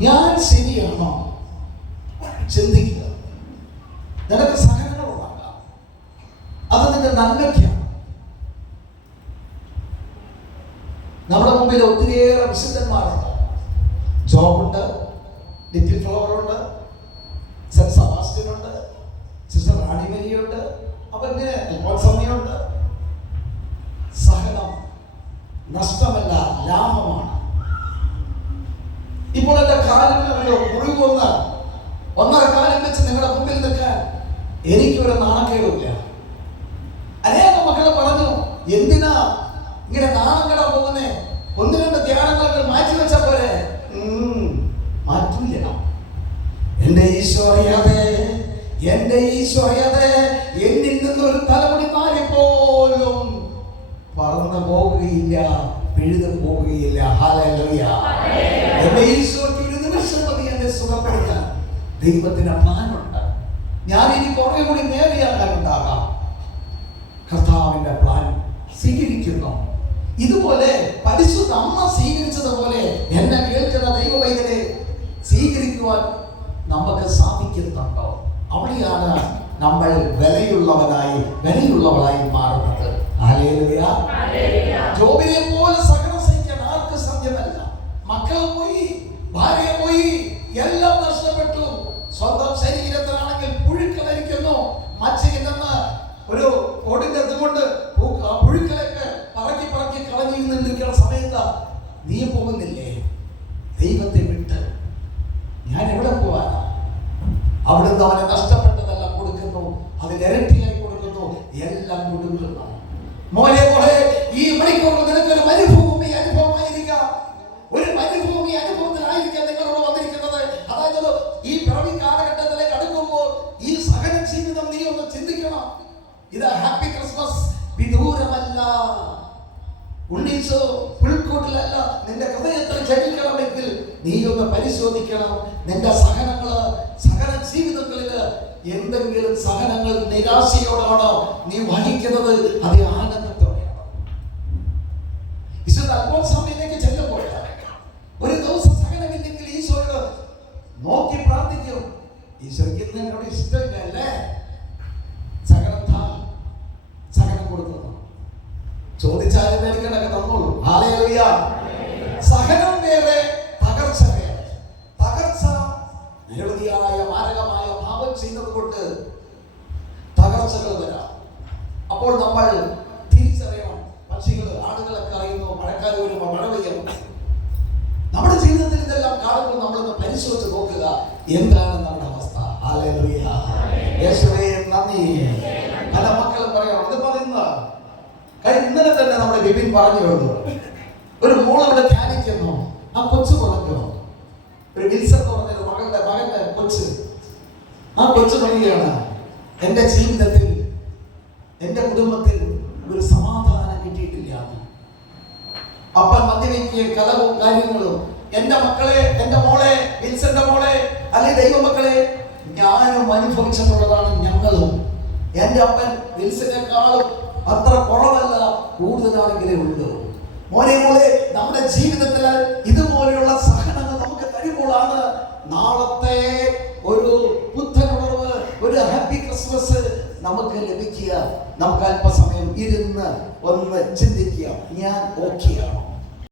ഞാൻ ശരിയാണോ? ചിന്തിക്കുക. നിനക്ക് സഹനങ്ങൾ ഉണ്ടാകാം, അത് നിന്റെ നന്മയ്ക്കാണ്. നമ്മുടെ മുമ്പിൽ ഒത്തിരിയേറെ വിശുദ്ധന്മാരുണ്ട്. ജോബുണ്ട്, ലിറ്റിൽ ഫ്ലവറുണ്ട്, സെന്റ് സെബാസ്റ്റ്യനുണ്ട്, സിസ്റ്റർ റാണി മരിയുണ്ട്. അപ്പൊ ഇങ്ങനെ സമയമുണ്ട്. സഹനം നഷ്ടമല്ല, ലാഭമാണ്. ഇപ്പോൾ എന്റെ കാലിന് മുറിവൊന്ന് ഒന്നര കാലം വെച്ച് നിങ്ങളുടെ മുമ്പിൽ നിൽക്കാൻ എനിക്കൊരു നാണക്കേടുമില്ല. അനേകം മക്കൾ പറഞ്ഞു, എന്തിനാ ഇങ്ങനെ നാണം കെടാൻ പോകുന്നേ? ഒന്ന് രണ്ട് ധ്യാനങ്ങൾ മാറ്റി വെച്ച പോലെ. മാറ്റില്ല. എന്റെ ഈശോ അറിയാതെ എന്നിൽ നിന്നൊരു തലമുടി മാറിപ്പോലും പറന്നു പോവുകയില്ല, പിഴുതു പോവുകയില്ല. ഹല്ലേലൂയ. എന്റെ ഈശോയ്ക്ക് ഒരു നിമിഷം മതി എന്നെ സുഖപ്പെടുത്താൻ. ദൈവത്തിന് പ്ലാനുണ്ട്. ഞാൻ ഇനി കുറെ കൂടി നേരെയാകാനുണ്ടാകാം. കർത്താവിന്റെ പ്ലാൻ സ്വീകരിക്കുന്നു. ഇതുപോലെ പരിശുദ്ധ അമ്മ സ്വീകരിച്ചതുപോലെ എന്നെ കേൾക്കുന്ന ദൈവ പൈതലെ സ്വീകരിക്കുവാൻ നമുക്ക് സാധിക്കുന്നുണ്ടോ? അവിടെയാണ് നമ്മൾ വിലയുള്ളവളായി മാറുന്നത്. ഹല്ലേലൂയ. ജോബിനെ പോലെ സഹനം സഹിക്കാൻ ആർക്കും സാധ്യമല്ല. മക്കൾ പോയി, ഭാര്യ പോയി, എല്ലാം നഷ്ടപ്പെട്ടു. സ്വന്തം ശരീരത്തിലാണെങ്കിൽ പുഴുക്കളരിക്കുന്നു. മച്ചയിൽ നിന്ന് ഒരു ഓടിന്റെ ഇതുകൊണ്ട് പുഴുക്കളൊക്കെ പറക്കി കളഞ്ഞിരുന്ന് നിൽക്കുന്ന സമയത്ത് നീ പോകുന്നില്ലേ? ദൈവത്തെ വിട്ട് ഞാൻ എവിടെ പോവാനാ? അവിടുന്ന് അവനെ നഷ്ടപ്പെട്ടതെല്ലാം കൊടുക്കുന്നു, അതിന് ഇരട്ടിയായി കൊടുക്കുന്നു, എല്ലാം കൊടുക്കുന്നു. മോനെ പോലെ ഈ മണിക്കൂറിൽ നിനക്കൊരു മരുഭൂമി അനുഭവമായിരിക്കാം. ഒരു മരുഭൂമി അനുഭവത്തിലായിരിക്കാം നിങ്ങളോട് വന്നിരിക്കുന്നത്. അതായത് ഈ പിറവി കാലഘട്ടത്തിലേക്ക് അടുക്കുമ്പോൾ ഈ സഹന ജീവിതം നീ ഒന്ന് ചിന്തിക്കണം. ഇത് ഹാപ്പി ക്രിസ്മസ് വിദൂരമല്ല. ഉണ്ണീസോ പുൽക്കൂട്ടിലല്ല. നിന്റെ ഹൃദയത്തിൽ ജനിക്കണമെങ്കിൽ നീ ഒന്ന് പരിശോധിക്കണം. നിന്റെ സഹന ജീവിതങ്ങളിൽ എന്തെങ്കിലും സഹനങ്ങൾ നിരാശയോടാണോ നീ വഹിക്കുന്നത്? അത് ആനന്ദത്തോടെയാണോ? വിശുദ്ധ അൽഫോൻസാമ്മയിലേക്ക് ചെല്ലുമ്പോൾ ഒരു ദിവസം സഹനമില്ലെങ്കിൽ ഈശോയോട് നോക്കി പ്രാർത്ഥിക്കും. ഈശോയ്ക്ക് എന്നോട് ഇഷ്ടമില്ല അല്ലേ? സഹനം കൊടുക്കുന്നു. ചോദിച്ചാലും എനിക്കടക്കെ തന്നോളൂ. ഹല്ലേലൂയ. സഹനം വേറെ, തകർച്ച വേറെ. തകർച്ച നിരവധിയായ മാരകമായ പാപം ചെയ്യുന്നത് കൊണ്ട് തകർച്ചകൾ വരാം. അപ്പോൾ നമ്മൾ തിരിച്ചറിയണം. പക്ഷികൾ, ആടുകളൊക്കെ അറിയുന്നു, മഴക്കാലം വരുമ്പോൾ മഴ പെയ്യും. നമ്മുടെ ജീവിതത്തിൽ ഇതെല്ലാം കാണുമ്പോൾ നമ്മളൊന്ന് പരിശോധിച്ച് നോക്കുക, എന്താണ് നമ്മുടെ അവസ്ഥ. ഹല്ലേലൂയ. യേശുവേ നന്ദി. പല മക്കളും പറയണം, ഇത് പറയുന്ന ഇന്നലെ തന്നെ നമ്മുടെ ബിബിൻ പറഞ്ഞു വരുന്നു. ഒരു മോളവിടെ ധ്യാനിക്കുന്നു. ആ കൊച്ചു പറഞ്ഞു, ഒരു വിൽസൺ എന്ന് പറഞ്ഞൊരു മകന്റെ കൊച്ച്. ആ കൊച്ചു പറയുകയാണ്, എന്റെ ജീവിതത്തിൽ, എന്റെ കുടുംബത്തിൽ ഒരു സമാധാനം കിട്ടിയിട്ടില്ല. അപ്പൻ മദ്യപിക്കുകയും കലവും കാര്യങ്ങളും. എന്റെ മക്കളെ, എന്റെ മോളെ, വിൽസന്റെ മോളെ, അല്ലെങ്കിൽ ദൈവമക്കളെ ഞാനും അനുഭവിച്ചിട്ടുള്ളതാണ്. ഞങ്ങളും എന്റെ അപ്പൻ വിൽസനെക്കാളും അത്ര കുറവല്ല, കൂടുതലാണെങ്കിലേ ഉള്ളൂ. മോനെ നമ്മുടെ ജീവിതത്തിൽ ഇതുപോലെയുള്ള സഹനങ്ങൾ നമുക്ക് തരുമ്പോഴാണ് നാളത്തെ ഒരു പുത്തനുണർവ്, ഒരു ഹാപ്പി ക്രിസ്മസ് നമുക്ക് ലഭിക്കുക. നമുക്ക് അല്പസമയം ഇരുന്ന് ഒന്ന് ചിന്തിക്കുക, ഞാൻ ഓക്കെയാണോ?